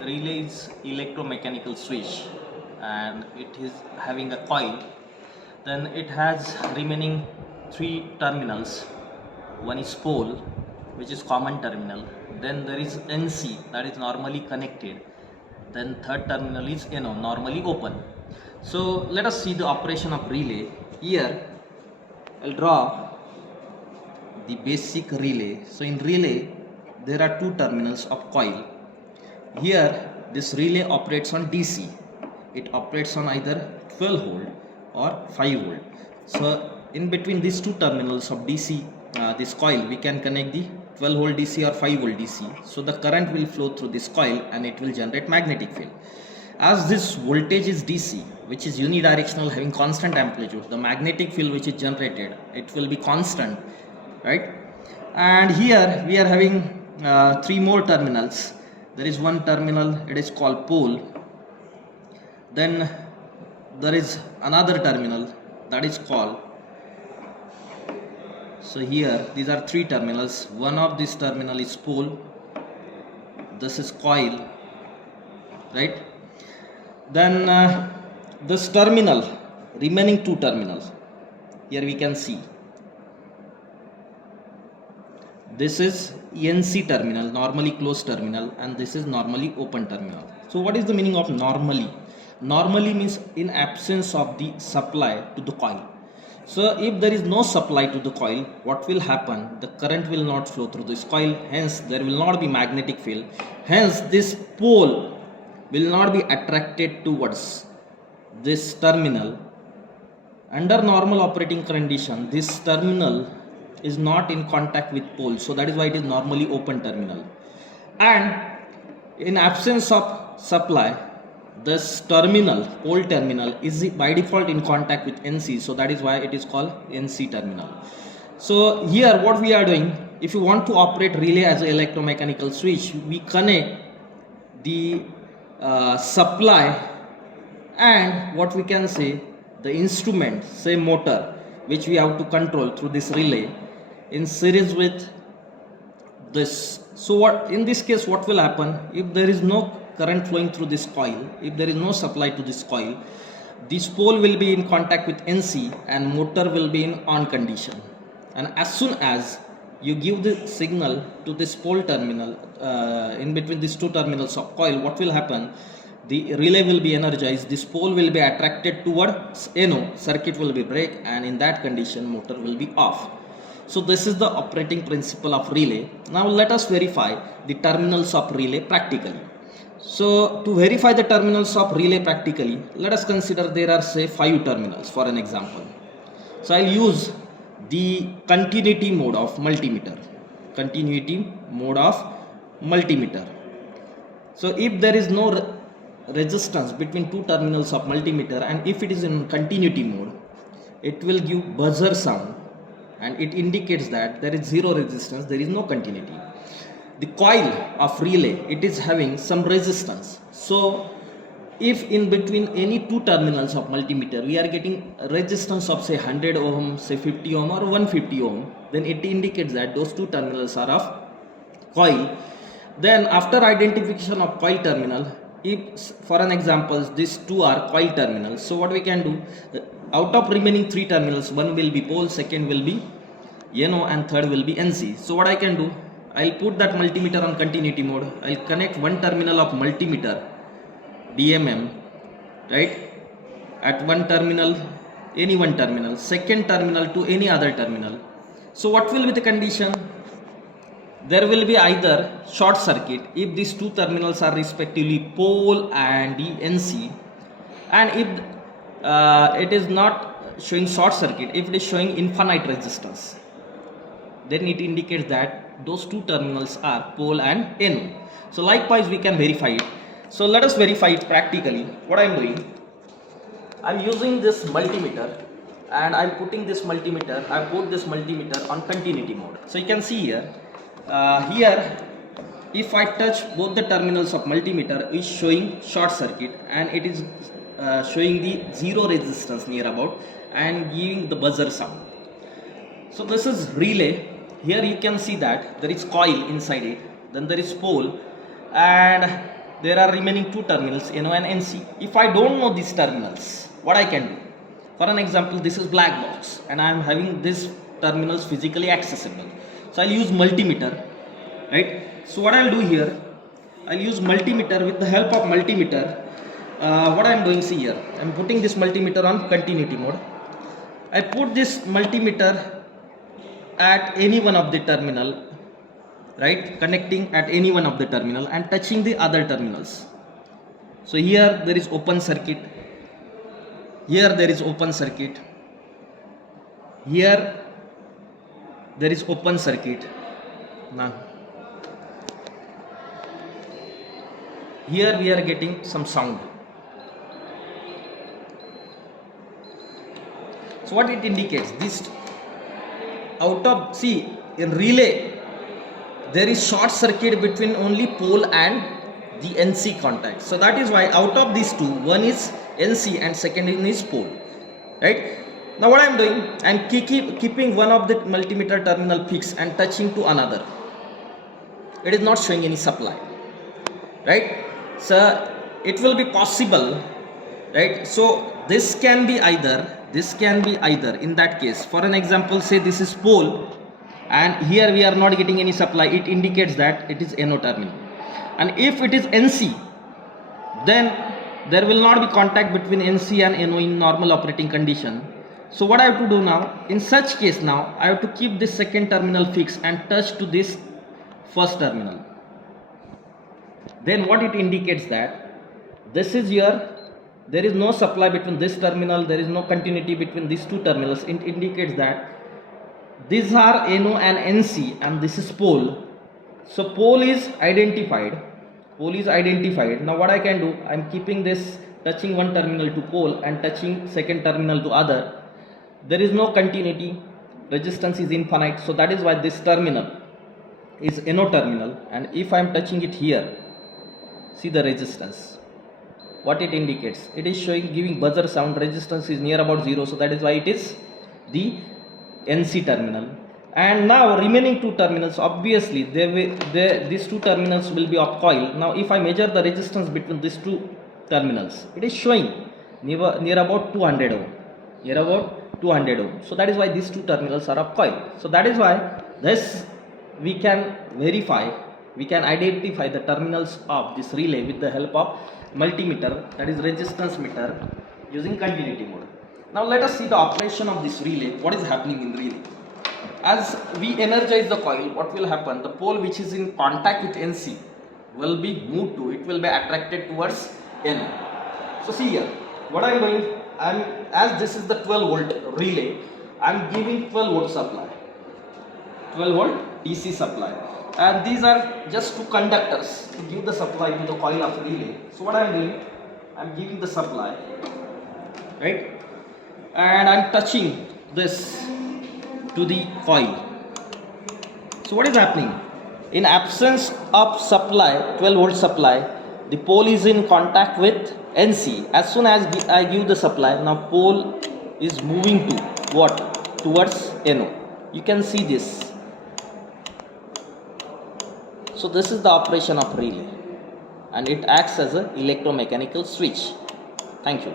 Relay is electromechanical switch and it is having a coil. Then it has remaining three terminals. One is pole, which is common terminal. Then there is NC, that is normally connected. Then third terminal is normally open. So let us see the operation of relay. Here I'll draw the basic relay. So in relay there are two terminals of coil. Here this relay operates on DC. It operates on either 12 volt or 5 volt. So in between these two terminals of DC, this coil, we can connect the 12 volt DC or 5 volt DC. So the current will flow through this coil and it will generate magnetic field. As this voltage is DC, which is unidirectional, having constant amplitude, the magnetic field which is generated, it will be constant, right? And here we are having three more terminals. There is one terminal, it is called pole. Then there is another terminal that is called, so here these are three terminals. One of this terminal is pole, this is coil, right? Then this terminal, remaining two terminals, here we can see this is NC terminal, normally closed terminal, and this is normally open terminal. So what is the meaning of normally? Normally means in absence of the supply to the coil. So if there is no supply to the coil, what will happen? The current will not flow through this coil, hence there will not be magnetic field. Hence this pole will not be attracted towards this terminal. Under normal operating condition, this terminal is not in contact with pole, so that is why it is normally open terminal. And in absence of supply, this terminal, pole terminal, is by default in contact with NC, so that is why it is called NC terminal. So here what we are doing, if you want to operate relay as an electromechanical switch, we connect the supply and what we can say the instrument, say motor, which we have to control through this relay in series with this. So what in this case, what will happen if there is no current flowing through this coil, if there is no supply to this coil, this pole will be in contact with NC and motor will be in on condition. And as soon as you give the signal to this pole terminal in between these two terminals of coil, what will happen? The relay will be energized, this pole will be attracted towards circuit will be break, and in that condition motor will be off. So this is the operating principle of relay. Now let us verify the terminals of relay practically. So to verify the terminals of relay practically, let us consider there are say 5 terminals for an example. So I'll use the continuity mode of multimeter. Continuity mode of multimeter. So if there is no resistance between two terminals of multimeter, and if it is in continuity mode, it will give buzzer sound and it indicates that there is zero resistance, there is no continuity. The coil of relay, it is having some resistance. So if in between any two terminals of multimeter we are getting a resistance of say 100 ohm, say 50 ohm or 150 ohm, then it indicates that those two terminals are of coil. Then after identification of coil terminal, if for an example these two are coil terminals, so what we can do, out of remaining three terminals, one will be pole, second will be and third will be NC. So what I can do, I'll put that multimeter on continuity mode. I'll connect one terminal of multimeter DMM, right, at one terminal, any one terminal, second terminal to any other terminal. So what will be the condition? There will be either short circuit if these two terminals are respectively pole and NC, and if it is not showing short circuit, if it is showing infinite resistance, then it indicates that those two terminals are pole and NO. So likewise we can verify it. So let us verify it practically. What I am doing, I am using this multimeter and I am putting this multimeter, I put this multimeter on continuity mode. So you can see here, if I touch both the terminals of multimeter, is showing short circuit and it is showing the zero resistance near about and giving the buzzer sound. So this is relay. Here you can see that there is coil inside it, then there is pole, and there are remaining two terminals, NO and NC. If I don't know these terminals, what I can do? For an example, this is black box and I am having these terminals physically accessible. So I'll use multimeter, right? So what I'll do here, I'll use multimeter. With the help of multimeter, what I'm doing, see here, I'm putting this multimeter on continuity mode. I put this multimeter at any one of the terminal, right, connecting at any one of the terminal and touching the other terminals. So here there is open circuit, here there is open circuit, here there is open circuit. Now here we are getting some sound. So what it indicates, this out of, see, in relay there is short circuit between only pole and the NC contact. So that is why out of these two, one is NC and second is pole, right? Now what I am doing, I am keeping one of the multimeter terminal fixed and touching to another. It is not showing any supply, right? So it will be possible, right? So this can be either in that case. For an example, say this is pole and here we are not getting any supply. It indicates that it is NO terminal. And if it is NC, then there will not be contact between NC and NO in normal operating condition. So what I have to do now, in such case now, I have to keep this second terminal fixed and touch to this first terminal. Then what it indicates that this is your, there is no supply between this terminal, there is no continuity between these two terminals. It indicates that these are NO and NC and this is pole. So pole is identified. Pole is identified. Now what I can do, I am keeping this, touching one terminal to pole and touching second terminal to other. There is no continuity, resistance is infinite. So that is why this terminal is NO terminal, and if I am touching it here, see the resistance. What it indicates, it is showing, giving buzzer sound. Resistance is near about 0, so that is why it is the NC terminal. And now remaining two terminals, obviously these two terminals will be of coil. Now if I measure the resistance between these two terminals, it is showing near about 200 ohm, near about 200 ohm. So that is why these two terminals are of coil. So that is why this we can verify, we can identify the terminals of this relay with the help of multimeter, that is resistance meter, using continuity mode. Now let us see the operation of this relay. What is happening in relay? As we energize the coil, what will happen? The pole which is in contact with NC will be moved to, it will be attracted towards N. So see here, what I am doing, as this is the 12 volt relay, I am giving 12 volt supply, 12 volt DC supply. And these are just two conductors to give the supply to the coil of relay. So what I am doing, I am giving the supply, right, and I am touching this to the coil. So what is happening? In absence of supply, 12 volt supply, the pole is in contact with NC. As soon as I give the supply, now pole is moving to what? Towards NO. You can see this. So this is the operation of relay, and it acts as an electromechanical switch. Thank you.